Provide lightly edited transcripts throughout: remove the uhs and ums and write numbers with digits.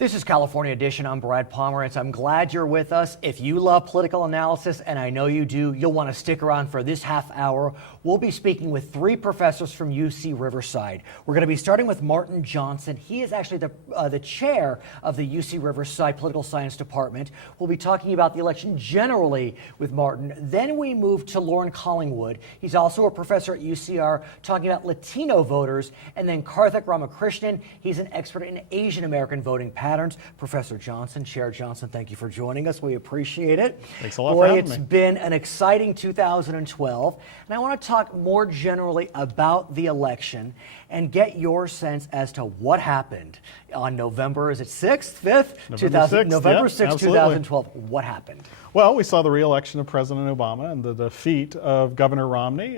This is California Edition. I'm Brad Pomerance. I'm glad you're with us. If you love political analysis, and I know you do, you'll want to stick around for this half hour. We'll be speaking with three professors from UC Riverside. We're going to be starting with Martin Johnson. He is actually the chair of the UC Riverside Political Science Department. We'll be talking about the election generally with Martin. Then we move to Loren Collingwood. He's also a professor at UCR talking about Latino voters. And then Karthick Ramakrishnan. He's an expert in Asian American voting patterns. Professor Johnson, Chair Johnson, thank you for joining us. We appreciate it. Thanks a lot for having me. It's been an exciting 2012, and I want to talk more generally about the election and get your sense as to what happened on November, is it 6th, 5th? November 6th, 2012. What happened? Well, we saw the re-election of President Obama and the defeat of Governor Romney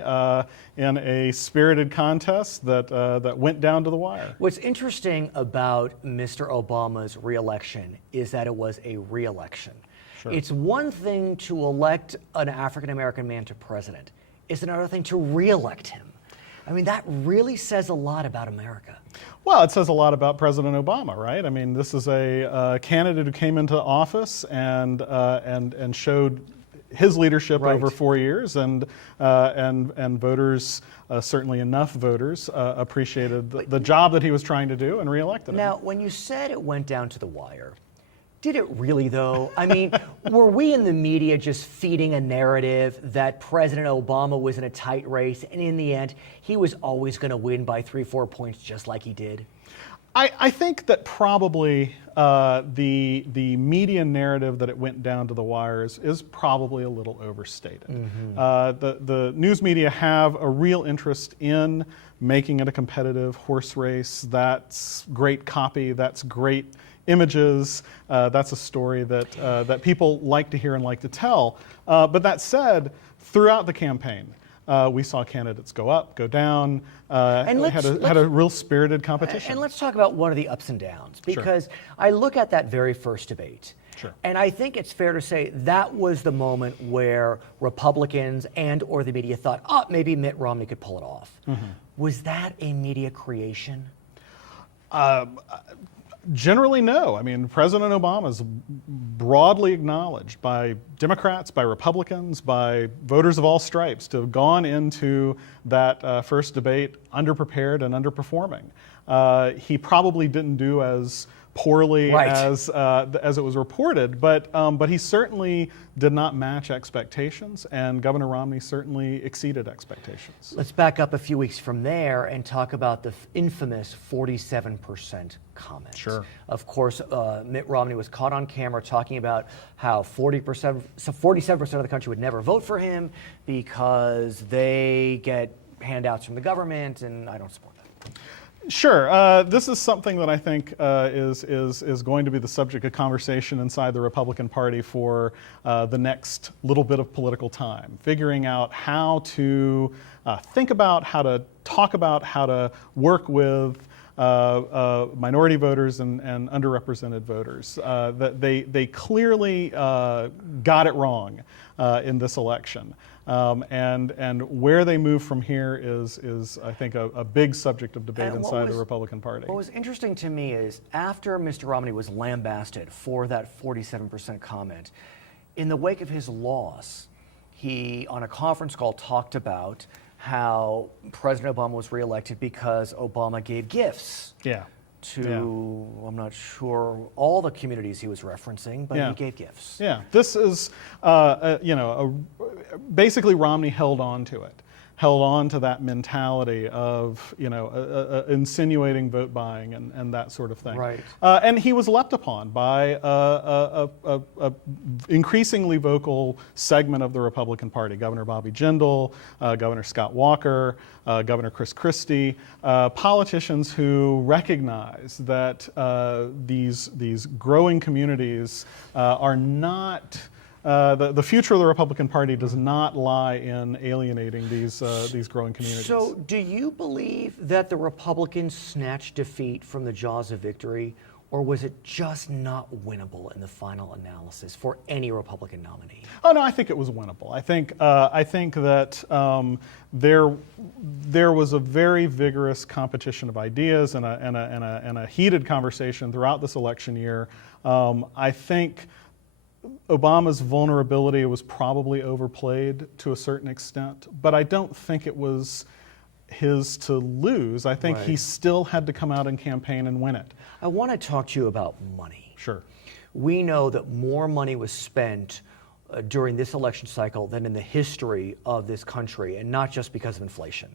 in a spirited contest that went down to the wire. What's interesting about Mr. Obama's re-election is that it was a re-election. Sure. It's one thing to elect an African-American man to president. It's another thing to re-elect him. I mean, that really says a lot about America. Well, it says a lot about President Obama, right? I mean, this is a candidate who came into office and showed his leadership over 4 years, and voters, certainly enough voters, appreciated the job that he was trying to do and reelected him. Now, when you said it went down to the wire, did it really, though? I mean, were we in the media just feeding a narrative that President Obama was in a tight race, and in the end, he was always going to win by 3-4 points just like he did? I think that probably the media narrative that it went down to the wires is probably a little overstated. Mm-hmm. The news media have a real interest in making it a competitive horse race. That's great copy. That's great images. That's a story that people like to hear and like to tell. But that said, throughout the campaign, we saw candidates go up, go down, and had a real spirited competition. And let's talk about one of the ups and downs, because I look at that very first debate. Sure. And I think it's fair to say that was the moment where Republicans and or the media thought, oh, maybe Mitt Romney could pull it off. Mm-hmm. Was that a media creation? Generally, no. I mean, President Obama is broadly acknowledged by Democrats, by Republicans, by voters of all stripes to have gone into that first debate underprepared and underperforming. He probably didn't do as poorly as it was reported, but he certainly did not match expectations, and Governor Romney certainly exceeded expectations. Let's back up a few weeks from there and talk about the infamous 47% comment. Sure. Of course, Mitt Romney was caught on camera talking about how 47% of the country would never vote for him because they get handouts from the government, and I don't support that. Sure. This is something that I think is going to be the subject of conversation inside the Republican Party for the next little bit of political time, figuring out how to think about, how to talk about, how to work with minority voters and underrepresented voters. That they clearly got it wrong in this election. And where they move from here is I think, a big subject of debate inside the Republican Party. What was interesting to me is after Mr. Romney was lambasted for that 47% comment, in the wake of his loss, he, on a conference call, talked about how President Obama was reelected because Obama gave gifts. I'm not sure all the communities he was referencing, but he gave gifts. Yeah, this is, basically Romney held on to it. Held on to that mentality of, insinuating vote buying and that sort of thing. Right. And he was leapt upon by a increasingly vocal segment of the Republican Party. Governor Bobby Jindal, Governor Scott Walker, Governor Chris Christie, politicians who recognize that these growing communities are not. The future of the Republican Party does not lie in alienating these growing communities. So do you believe that the Republicans snatched defeat from the jaws of victory, or was it just not winnable in the final analysis for any Republican nominee? Oh no, I think it was winnable. I think that there was a very vigorous competition of ideas and a heated conversation throughout this election year. I think Obama's vulnerability was probably overplayed to a certain extent, but I don't think it was his to lose. I think he still had to come out and campaign and win it. I want to talk to you about money. Sure. We know that more money was spent during this election cycle than in the history of this country, and not just because of inflation,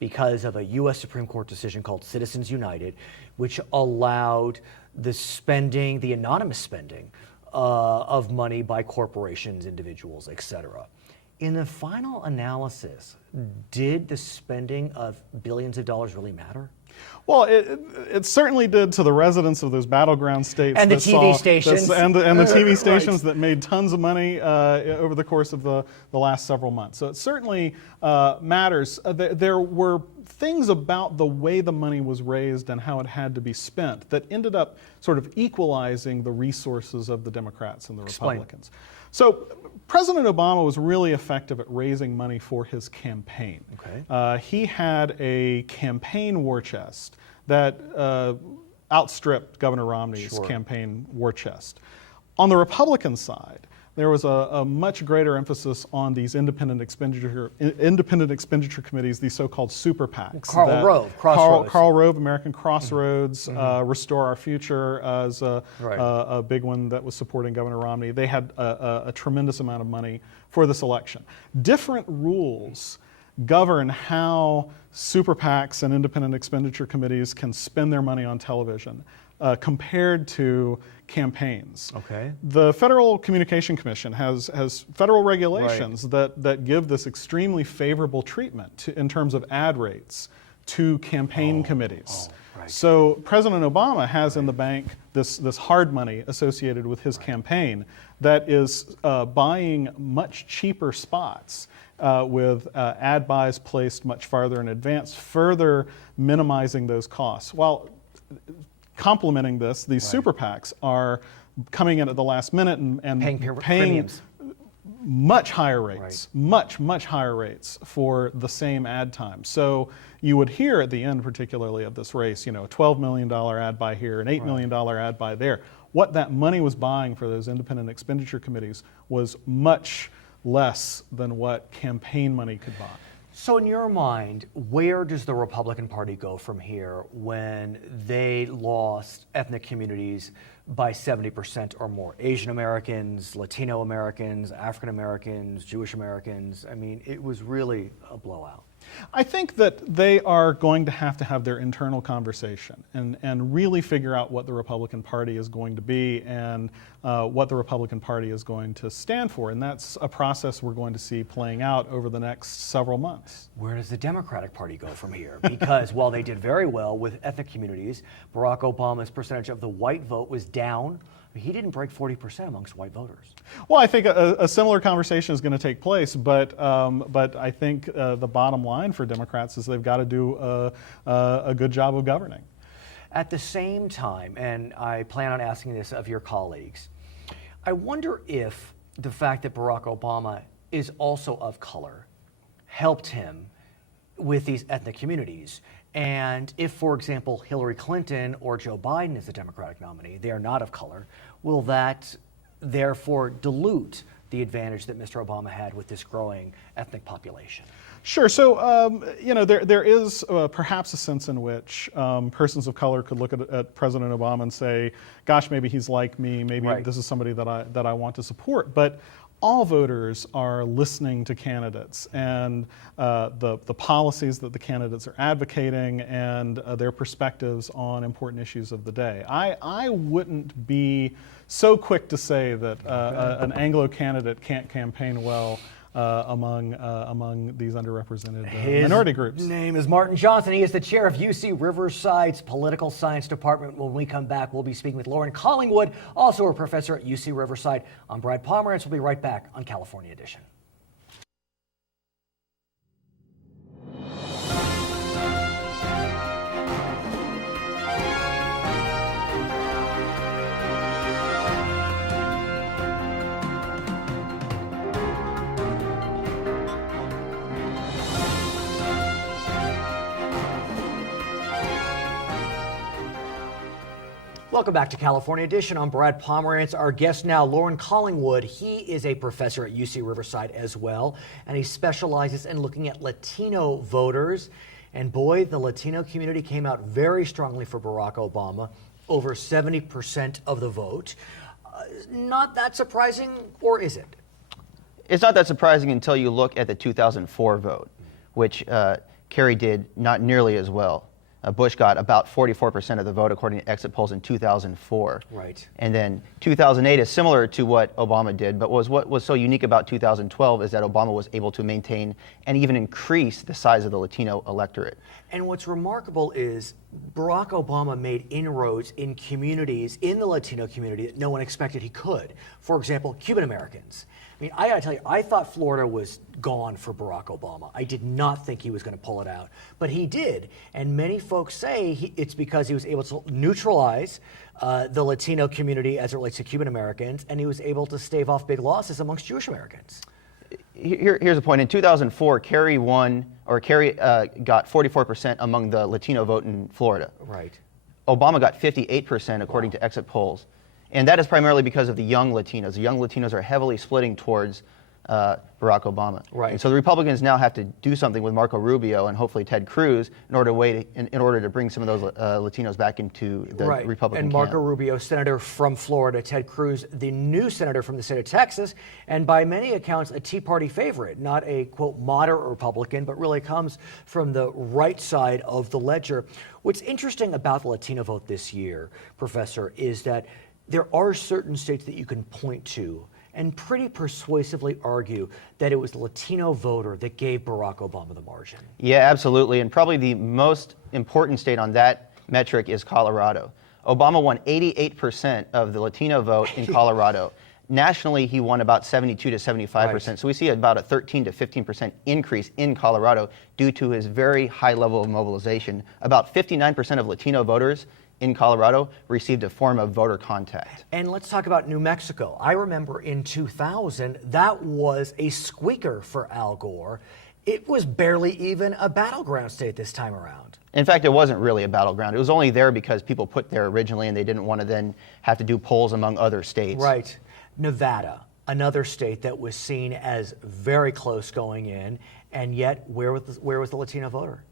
because of a U.S. Supreme Court decision called Citizens United, which allowed the spending, the anonymous spending of money by corporations, individuals, etc. In the final analysis, did the spending of billions of dollars really matter? Well, it certainly did to the residents of those battleground states. And the TV stations. And the TV stations that made tons of money over the course of the last several months. So it certainly matters. There were things about the way the money was raised and how it had to be spent that ended up sort of equalizing the resources of the Democrats and the Republicans. So President Obama was really effective at raising money for his campaign. Okay. He had a campaign war chest that outstripped Governor Romney's campaign war chest. On the Republican side, there was a much greater emphasis on these independent expenditure committees, these so-called super PACs. Karl Rove, American Crossroads, Restore Our Future as a big one that was supporting Governor Romney. They had a tremendous amount of money for this election. Different rules govern how super PACs and independent expenditure committees can spend their money on television compared to campaigns. Okay. The Federal Communication Commission has federal regulations that give this extremely favorable treatment in terms of ad rates to campaign committees. So President Obama has in the bank this hard money associated with his campaign that is buying much cheaper spots with ad buys placed much farther in advance, further minimizing those costs. While complementing this, these super PACs are coming in at the last minute and paying premiums. Much higher rates, much higher rates for the same ad time. So you would hear at the end, particularly of this race, a $12 million ad buy here, an $8 million ad buy there. What that money was buying for those independent expenditure committees was much less than what campaign money could buy. So in your mind, where does the Republican Party go from here when they lost ethnic communities by 70% or more? Asian Americans, Latino Americans, African Americans, Jewish Americans. I mean, it was really a blowout. I think that they are going to have their internal conversation and really figure out what the Republican Party is going to be and what the Republican Party is going to stand for. And that's a process we're going to see playing out over the next several months. Where does the Democratic Party go from here? Because while they did very well with ethnic communities, Barack Obama's percentage of the white vote was down. He didn't break 40% amongst white voters. Well, I think a similar conversation is going to take place, but I think the bottom line for Democrats is they've got to do a good job of governing. At the same time, and I plan on asking this of your colleagues, I wonder if the fact that Barack Obama is also of color helped him with these ethnic communities. And if, for example, Hillary Clinton or Joe Biden is the Democratic nominee, they are not of color, will that therefore dilute the advantage that Mr. Obama had with this growing ethnic population? Sure. So, there is perhaps a sense in which persons of color could look at President Obama and say, gosh, maybe he's like me, maybe this is somebody that I want to support. But all voters are listening to candidates and the policies that the candidates are advocating and their perspectives on important issues of the day. I wouldn't be so quick to say that an Anglo candidate can't campaign well among these underrepresented minority groups. His name is Martin Johnson. He is the chair of UC Riverside's Political Science Department. When we come back, we'll be speaking with Loren Collingwood, also a professor at UC Riverside. I'm Brad Pomerance. We'll be right back on California Edition. Welcome back to California Edition. I'm Brad Pomerance. Our guest now, Loren Collingwood. He is a professor at UC Riverside as well, and he specializes in looking at Latino voters. And boy, the Latino community came out very strongly for Barack Obama, over 70% of the vote. Not that surprising, or is it? It's not that surprising until you look at the 2004 vote, which Kerry did not nearly as well. Bush got about 44% of the vote according to exit polls in 2004. Right. And then 2008 is similar to what Obama did, but what was so unique about 2012 is that Obama was able to maintain and even increase the size of the Latino electorate. And what's remarkable is Barack Obama made inroads in communities, in the Latino community, that no one expected he could. For example, Cuban Americans. I mean, I gotta tell you, I thought Florida was gone for Barack Obama. I did not think he was going to pull it out, but he did. And many folks say it's because he was able to neutralize the Latino community as it relates to Cuban Americans, and he was able to stave off big losses amongst Jewish Americans. Here's the point. In 2004, Kerry got 44% among the Latino vote in Florida. Right. Obama got 58% according to exit polls. And that is primarily because of the young Latinos. The young Latinos are heavily splitting towards Barack Obama. Right. And so the Republicans now have to do something with Marco Rubio and hopefully Ted Cruz in order to bring some of those Latinos back into the Republican And camp. Marco Rubio, senator from Florida, Ted Cruz, the new senator from the state of Texas, and by many accounts a Tea Party favorite, not a, quote, moderate Republican, but really comes from the right side of the ledger. What's interesting about the Latino vote this year, Professor, is that there are certain states that you can point to and pretty persuasively argue that it was the Latino voter that gave Barack Obama the margin. Yeah, absolutely. And probably the most important state on that metric is Colorado. Obama won 88% of the Latino vote in Colorado. Nationally, he won about 72 to 75%. Right. So we see about a 13 to 15% increase in Colorado due to his very high level of mobilization. About 59% of Latino voters in Colorado received a form of voter contact. And let's talk about New Mexico. I remember in 2000, that was a squeaker for Al Gore. It was barely even a battleground state this time around. In fact, it wasn't really a battleground. It was only there because people put there originally and they didn't want to then have to do polls among other states. Right. Nevada, another state that was seen as very close going in, and yet where was the Latino voter?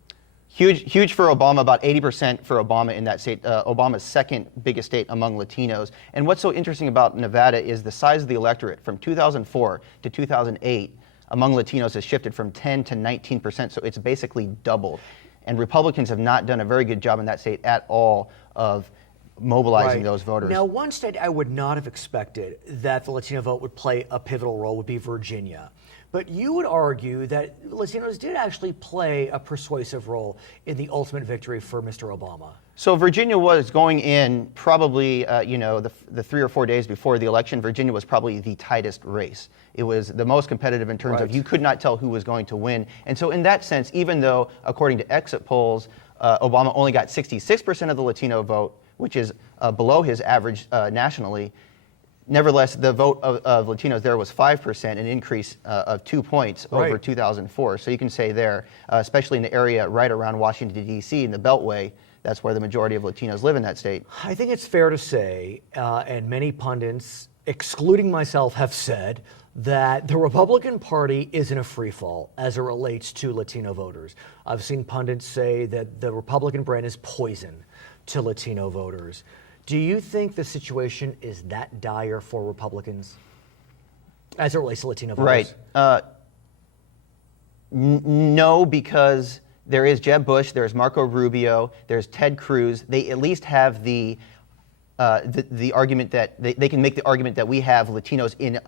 Huge for Obama, about 80% for Obama in that state, Obama's second biggest state among Latinos. And what's so interesting about Nevada is the size of the electorate from 2004 to 2008 among Latinos has shifted from 10 to 19%, so it's basically doubled. And Republicans have not done a very good job in that state at all of mobilizing those voters. Now, one state I would not have expected that the Latino vote would play a pivotal role would be Virginia. But you would argue that Latinos did actually play a persuasive role in the ultimate victory for Mr. Obama. So Virginia was going in probably, the 3 or 4 days before the election, Virginia was probably the tightest race. It was the most competitive in terms of you could not tell who was going to win. And so in that sense, even though, according to exit polls, Obama only got 66% of the Latino vote, which is below his average nationally, nevertheless, the vote of Latinos there was 5%, an increase of 2 points over 2004. So you can say there, especially in the area right around Washington, D.C., in the Beltway, that's where the majority of Latinos live in that state. I think it's fair to say, and many pundits, excluding myself, have said that the Republican Party is in a free fall as it relates to Latino voters. I've seen pundits say that the Republican brand is poison to Latino voters. Do you think the situation is that dire for Republicans as it relates to Latino voters? Right. No, because there is Jeb Bush, there's Marco Rubio, there's Ted Cruz. They at least have the argument that they can make the argument that we have Latinos in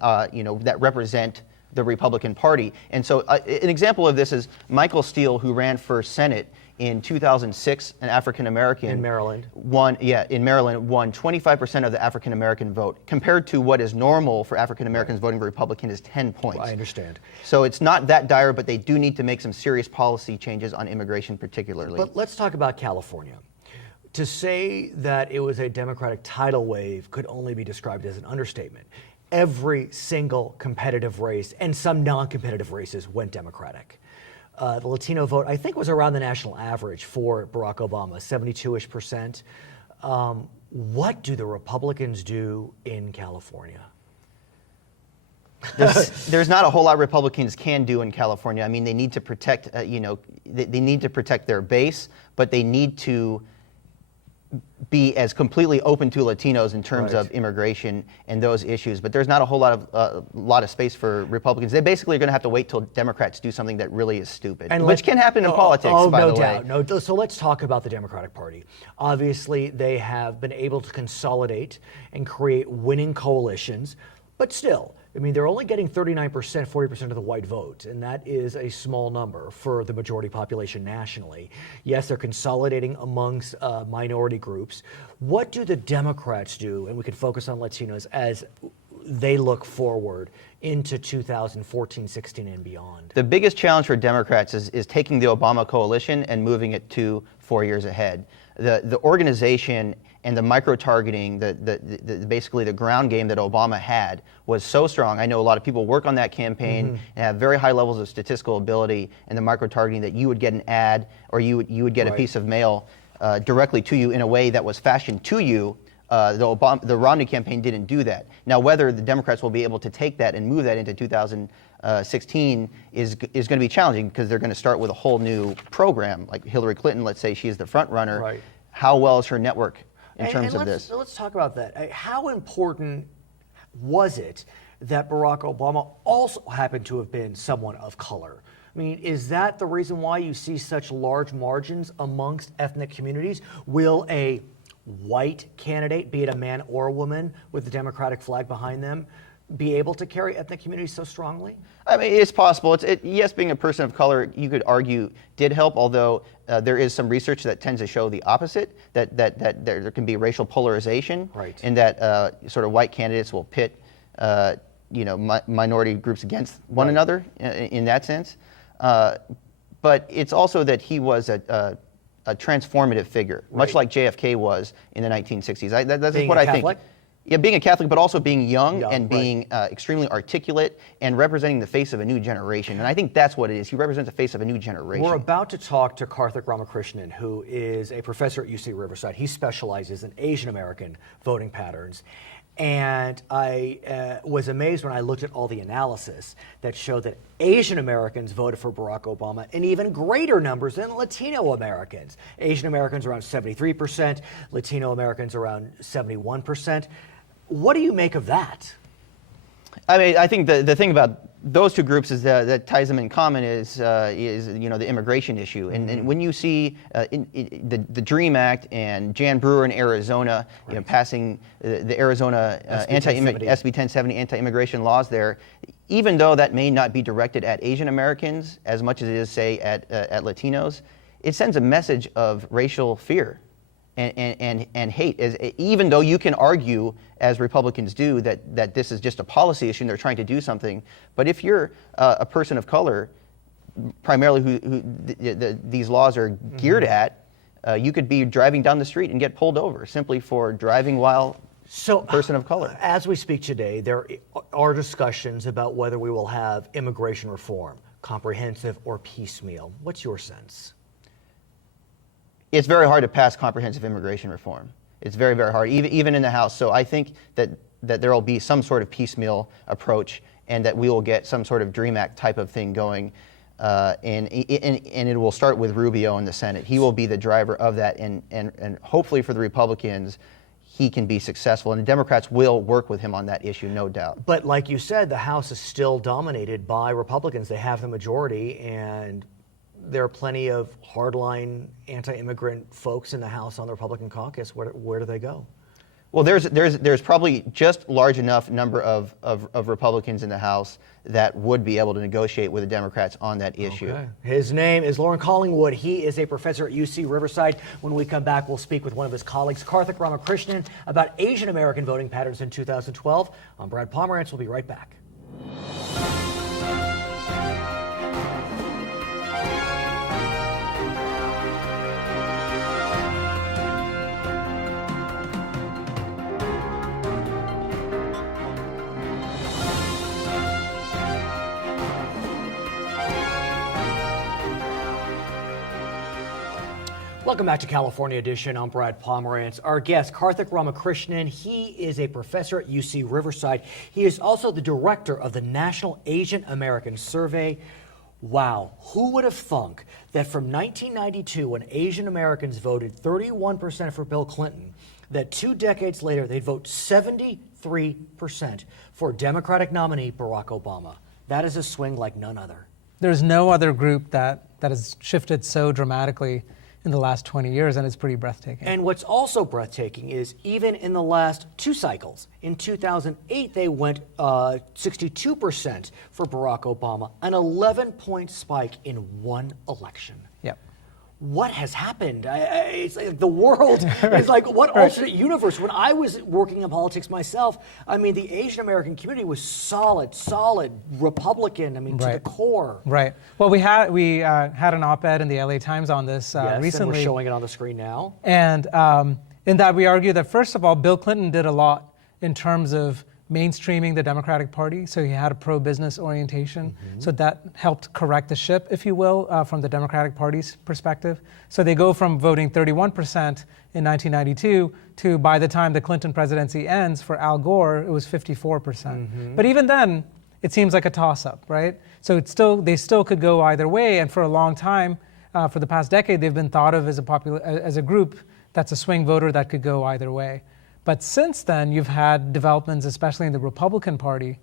that represent the Republican Party. And so an example of this is Michael Steele, who ran for Senate in 2006, an African-American. In Maryland. Won 25% of the African-American vote, compared to what is normal for African-Americans voting for Republican is 10 points. I understand. So it's not that dire, but they do need to make some serious policy changes on immigration particularly. But let's talk about California. To say that it was a Democratic tidal wave could only be described as an understatement. Every single competitive race and some non-competitive races went Democratic. The Latino vote, I think, was around the national average for Barack Obama, 72-ish%. What do the Republicans do in California? There's not a whole lot Republicans can do in California. I mean, they need to protect, they need to protect their base, but they need to be as completely open to Latinos in terms of immigration and those issues. But there's not a whole lot of space for Republicans. They basically are going to have to wait till Democrats do something that really is stupid, which can happen in politics, by the way. No doubt. So let's talk about the Democratic Party. Obviously, they have been able to consolidate and create winning coalitions, but still, I mean, they're only getting 39%, 40% of the white vote, and that is a small number for the majority population nationally. Yes, they're consolidating amongst minority groups. What do the Democrats do, and we can focus on Latinos, as they look forward into 2014, 16, and beyond? The biggest challenge for Democrats is taking the Obama coalition and moving it to 4 years ahead. The organization and the micro-targeting, basically the ground game that Obama had was so strong. I know a lot of people work on that campaign and have very high levels of statistical ability, and the micro-targeting that you would get an ad or you would get a piece of mail directly to you in a way that was fashioned to you. The Romney campaign didn't do that. Now, whether the Democrats will be able to take that and move that into 2016 is going to be challenging, because they're going to start with a whole new program. Like Hillary Clinton, let's say she's the front runner. Right. How well is her network in terms of this? Let's talk about that. How important was it that Barack Obama also happened to have been someone of color? I mean, is that the reason why you see such large margins amongst ethnic communities? Will a white candidate, be it a man or a woman with the Democratic flag behind them, be able to carry ethnic communities so strongly? I mean, it's possible. Yes, being a person of color, you could argue, did help, although there is some research that tends to show the opposite, that there can be racial polarization, and that sort of white candidates will pit minority groups against one another in that sense. But it's also that he was a transformative figure, much like JFK was in the 1960s. That's Being what a I Catholic? think. Yeah, being a Catholic, but also being young and being extremely articulate and representing the face of a new generation. And I think that's what it is. He represents the face of a new generation. We're about to talk to Karthick Ramakrishnan, who is a professor at UC Riverside. He specializes in Asian American voting patterns. And I was amazed when I looked at all the analysis that showed that Asian Americans voted for Barack Obama in even greater numbers than Latino Americans. Asian Americans around 73%, Latino Americans around 71%. What do you make of that? I mean, I think the thing about those two groups is that ties them in common is the immigration issue. And when you see the DREAM Act and Jan Brewer in Arizona, passing the Arizona SB 1070 anti-immigration laws there, even though that may not be directed at Asian Americans as much as it is, say, at Latinos, it sends a message of racial fear and hate, even though you can argue, as Republicans do, that this is just a policy issue and they're trying to do something. But if you're a person of color, primarily who these laws are geared at, you could be driving down the street and get pulled over simply for driving while a person of color. As we speak today, there are discussions about whether we will have immigration reform, comprehensive or piecemeal. What's your sense? It's very hard to pass comprehensive immigration reform. It's very, very hard, even in the House. So I think that there will be some sort of piecemeal approach, and that we will get some sort of DREAM Act type of thing going, and it will start with Rubio in the Senate. He will be the driver of that, and hopefully for the Republicans, he can be successful, and the Democrats will work with him on that issue, no doubt. But like you said, the House is still dominated by Republicans. They have the majority, and there are plenty of hardline anti-immigrant folks in the House on the Republican caucus. Where do they go? Well, there's probably just large enough number of Republicans in the House that would be able to negotiate with the Democrats on that issue. Okay. His name is Loren Collingwood. He is a professor at UC Riverside. When we come back, we'll speak with one of his colleagues, Karthick Ramakrishnan, about Asian American voting patterns in 2012. I'm Brad Pomerance. We'll be right back. Welcome back to California Edition. I'm Brad Pomerance. Our guest, Karthick Ramakrishnan, he is a professor at UC Riverside. He is also the director of the National Asian American Survey. Wow, who would have thunk that from 1992, when Asian Americans voted 31% for Bill Clinton, that 2 decades later they'd vote 73% for Democratic nominee Barack Obama. That is a swing like none other. There's no other group that has shifted so dramatically in the last 20 years, and it's pretty breathtaking. And what's also breathtaking is even in the last 2 cycles, in 2008 they went 62% for Barack Obama, an 11-point spike in one election. Yep. What has happened? It's like the world is like, what alternate universe? When I was working in politics myself, I mean, the Asian American community was solid Republican, I mean, to the core. Right. Well, we had an op-ed in the LA Times on this recently. And we're showing it on the screen now. And in that we argue that, first of all, Bill Clinton did a lot in terms of mainstreaming the Democratic Party, so he had a pro-business orientation. So that helped correct the ship, if you will, from the Democratic Party's perspective. So they go from voting 31% in 1992 to, by the time the Clinton presidency ends, for Al Gore, it was 54%. But even then, it seems like a toss-up, right? So they still could go either way, and for a long time, for the past decade, they've been thought of as a group that's a swing voter that could go either way. But since then, you've had developments, especially in the Republican Party,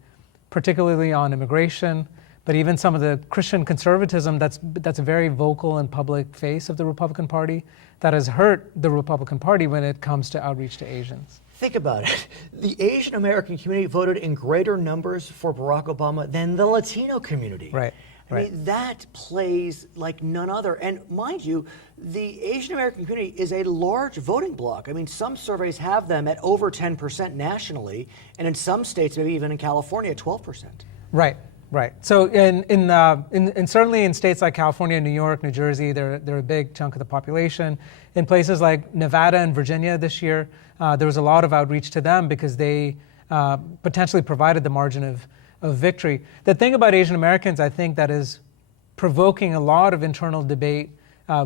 particularly on immigration, but even some of the Christian conservatism that's a very vocal and public face of the Republican Party that has hurt the Republican Party when it comes to outreach to Asians. Think about it. The Asian American community voted in greater numbers for Barack Obama than the Latino community. Right. I mean, that plays like none other. And mind you, the Asian American community is a large voting bloc. I mean, some surveys have them at over 10% nationally, and in some states, maybe even in California, at 12%. Right. So in certainly in states like California, New York, New Jersey, they're a big chunk of the population. In places like Nevada and Virginia this year, there was a lot of outreach to them because they potentially provided the margin of victory. The thing about Asian Americans, I think, that is provoking a lot of internal debate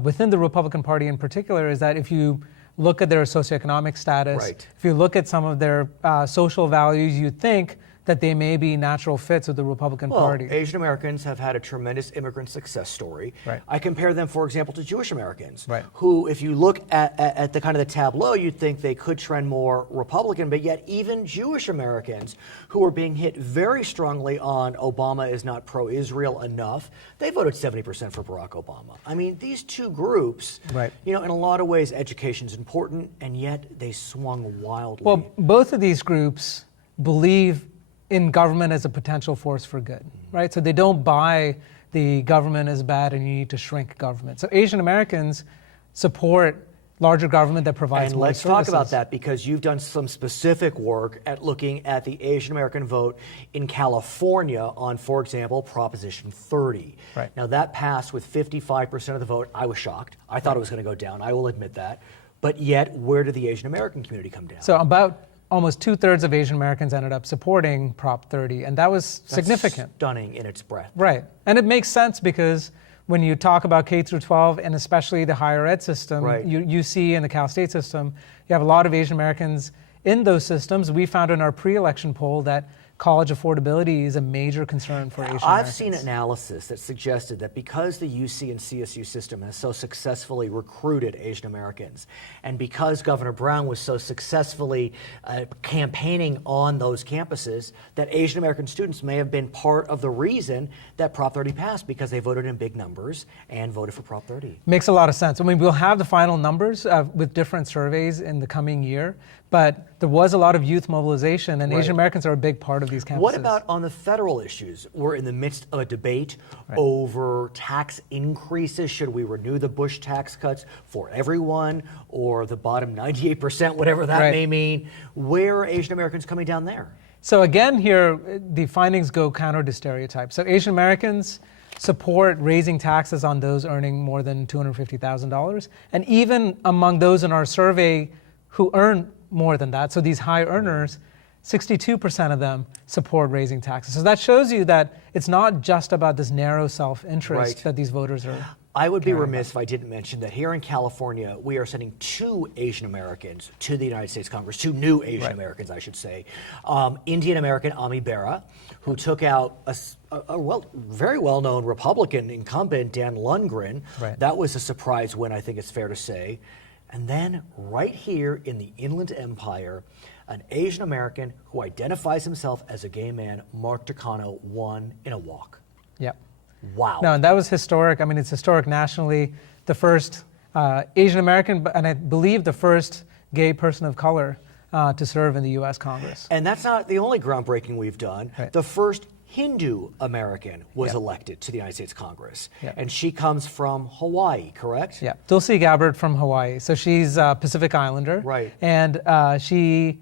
within the Republican Party in particular is that if you look at their socioeconomic status, if you look at some of their social values, you'd think that they may be natural fits of the Republican Party. Asian Americans have had a tremendous immigrant success story. Right. I compare them, for example, to Jewish Americans, right, who, if you look at the kind of the tableau, you'd think they could trend more Republican, but yet even Jewish Americans who are being hit very strongly on Obama is not pro-Israel enough, they voted 70% for Barack Obama. I mean, these two groups, right, you know, in a lot of ways, education's important, and yet they swung wildly. Well, both of these groups believe in government as a potential force for good, right? So they don't buy the government is bad and you need to shrink government. So Asian Americans support larger government that provides more services. And let's talk about that, because you've done some specific work at looking at the Asian American vote in California on, for example, Proposition 30. Right. Now that passed with 55% of the vote. I was shocked. I thought it was going to go down. I will admit that. But yet, where did the Asian American community come down? So about almost 2/3 of Asian Americans ended up supporting Prop 30, and that was significant. Stunning in its breadth. Right, and it makes sense because when you talk about K through 12 and especially the higher ed system, UC and the Cal State system, you have a lot of Asian Americans in those systems. We found in our pre-election poll that college affordability is a major concern for Asian Americans. I've seen analysis that suggested that because the UC and CSU system has so successfully recruited Asian Americans, and because Governor Brown was so successfully campaigning on those campuses, that Asian American students may have been part of the reason that Prop 30 passed, because they voted in big numbers and voted for Prop 30. Makes a lot of sense. I mean, we'll have the final numbers with different surveys in the coming year, but there was a lot of youth mobilization, and Asian Americans are a big part of these campuses. What about on the federal issues? We're in the midst of a debate over tax increases. Should we renew the Bush tax cuts for everyone, or the bottom 98%, whatever that may mean? Where are Asian Americans coming down there? So again, here, the findings go counter to stereotypes. So Asian Americans support raising taxes on those earning more than $250,000. And even among those in our survey who earn more than that, so these high earners, 62% of them support raising taxes. So that shows you that it's not just about this narrow self-interest that these voters are. I would be remiss if I didn't mention that here in California, we are sending 2 Asian Americans to the United States Congress, 2 new Asian Americans, I should say. Indian American Ami Bera, who took out a very well-known Republican incumbent, Dan Lundgren. Right. That was a surprise win, I think it's fair to say. And then right here in the Inland Empire, an Asian American who identifies himself as a gay man, Mark Takano, won in a walk. Yep. Wow. No, and that was historic. I mean, it's historic nationally. The first Asian American, and I believe the first gay person of color to serve in the U.S. Congress. And that's not the only groundbreaking we've done. Right. The first Hindu American was elected to the United States Congress. Yep. And she comes from Hawaii, correct? Yeah, Tulsi Gabbard from Hawaii. So she's a Pacific Islander. Right. And she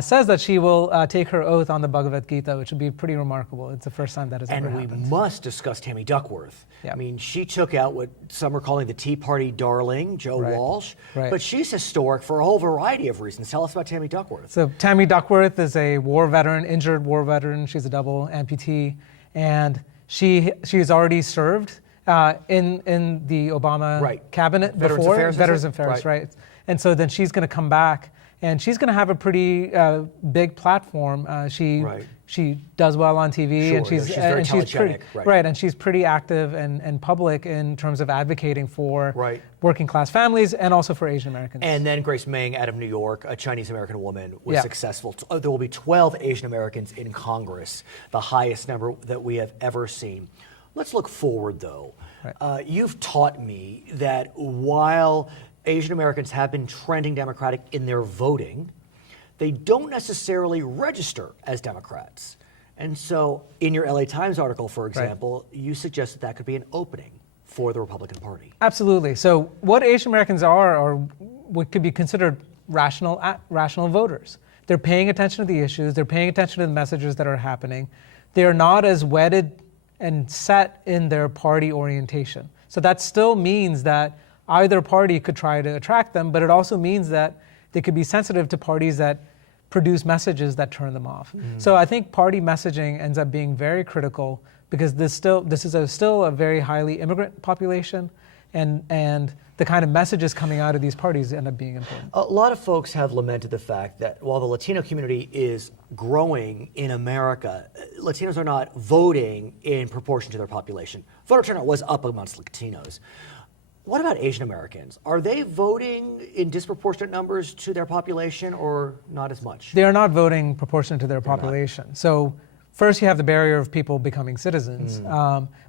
says that she will take her oath on the Bhagavad Gita, which would be pretty remarkable. It's the first time that has ever happened. And we must discuss Tammy Duckworth. Yep. I mean, she took out what some are calling the Tea Party darling, Joe Walsh. Right. But she's historic for a whole variety of reasons. Tell us about Tammy Duckworth. So Tammy Duckworth is a war veteran, injured war veteran. She's a double amputee. And she's already served in the Obama cabinet Veterans before. Affairs, Veterans Affairs, right. And so then she's going to come back, and she's going to have a pretty big platform. She does well on TV, and she's very telegenic, pretty, and she's pretty active and public in terms of advocating for working class families and also for Asian Americans. And then Grace Meng out of New York, a Chinese American woman, was successful. There will be 12 Asian Americans in Congress, the highest number that we have ever seen. Let's look forward, though. You've taught me that while Asian Americans have been trending Democratic in their voting, they don't necessarily register as Democrats. And so in your LA Times article, for example, you suggested that could be an opening for the Republican Party. Absolutely. So what Asian Americans are what could be considered rational voters. They're paying attention to the issues. They're paying attention to the messages that are happening. They're not as wedded and set in their party orientation. So that still means that either party could try to attract them, but it also means that they could be sensitive to parties that produce messages that turn them off. So I think party messaging ends up being very critical because this is still a very highly immigrant population, and the kind of messages coming out of these parties end up being important. A lot of folks have lamented the fact that while the Latino community is growing in America, Latinos are not voting in proportion to their population. Voter turnout was up amongst Latinos. What about Asian Americans? Are they voting in disproportionate numbers to their population or not as much? They are not voting proportionate to their population. So first you have the barrier of people becoming citizens.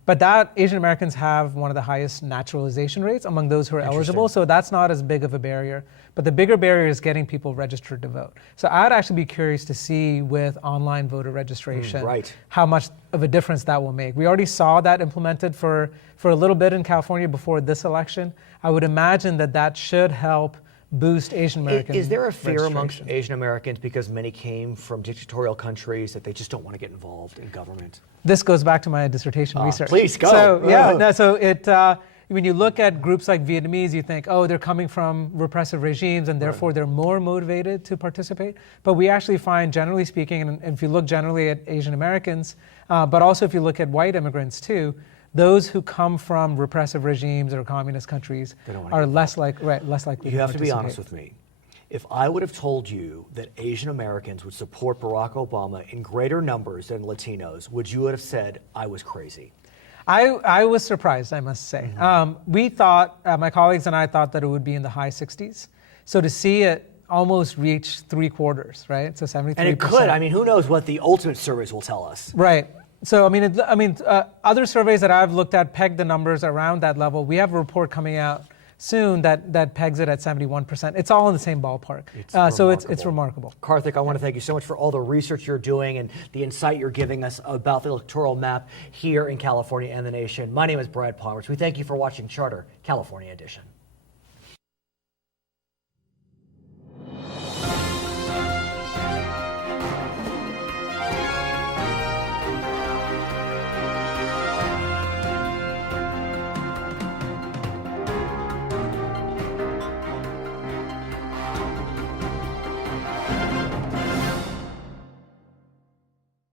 But that Asian Americans have one of the highest naturalization rates among those who are eligible. So that's not as big of a barrier. But the bigger barrier is getting people registered to vote. So I'd actually be curious to see with online voter registration how much of a difference that will make. We already saw that implemented for a little bit in California before this election. I would imagine that should help boost Asian American Is there a fear amongst Asian Americans because many came from dictatorial countries that they just don't want to get involved in government? This goes back to my dissertation research. Please go. So when you look at groups like Vietnamese, you think, oh, they're coming from repressive regimes and therefore they're more motivated to participate. But we actually find, generally speaking, and if you look generally at Asian Americans, but also if you look at white immigrants too, those who come from repressive regimes or communist countries are less likely to participate. You have to be honest with me. If I would have told you that Asian Americans would support Barack Obama in greater numbers than Latinos, would you have said I was crazy? I was surprised, I must say. We thought, my colleagues and I thought that it would be in the high 60s. So to see it almost reach 3/4, right? So 73%. And it could. I mean, who knows what the ultimate surveys will tell us. Right. So, other surveys that I've looked at peg the numbers around that level. We have a report coming out soon that pegs it at 71%. It's all in the same ballpark. It's remarkable. Karthick, I want to thank you so much for all the research you're doing and the insight you're giving us about the electoral map here in California and the nation. My name is Brad Pomerance. We thank you for watching Charter California Edition.